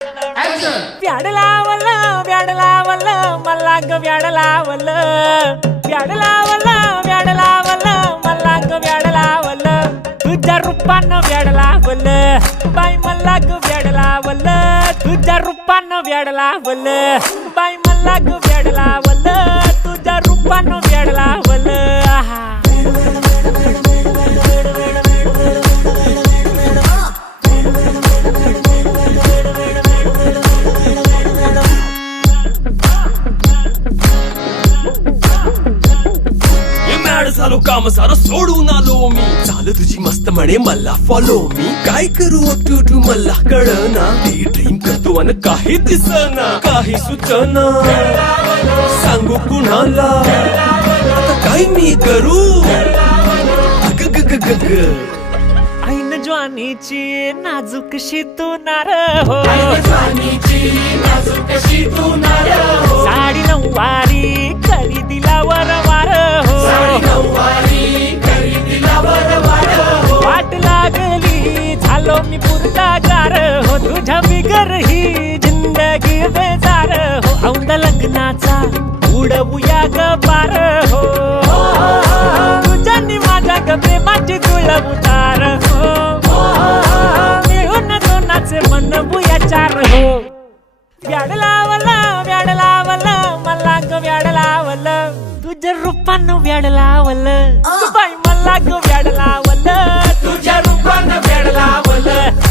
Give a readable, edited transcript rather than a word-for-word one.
व्याड लावलं व्याड लावलं मला ग व्याड लावलं व्याड लावलं व्याड लावलं मला ग व्याड लावलं तुझ्या रूपानं व्याड लावलं बाई मला ग व्याड लावलं तुझ्या रूपानं व्याड लावलं बाई मला ग व्याड लावलं तुझ्या रूपानं व्याड लावलं आहा झालो काम सारं सोडून आलो मी चाल तुझी मस्त म्हणे मला फॉलो मी काय करू टू मला कळना ती ड्रीम करतो आणि काही दिसना काही सुचना सांगू कुणाला आता काय मी करू ग ग ग ग ग ऐन ज्वानीची नाजूकशी तू नार हो साडी नऊवारी करी दिला वरवार हो वाट लागली झालो मी पुरतागार हो तुझ्या बिगर ही जिंदगी बेजार हो औंध लग्नाचा उडवूया ग पार हो तुझ्यानी माझ्या ग प्रेमाची जुळव उतार हो मिळून दोनाचे मन बुया चार हो व्याड लावलं मला ग व्याड लावलं तुझ्या रूपानं व्याड लावलं बाई मला ग व्याड लावलं तुझ्या रूपानं व्याड लावलं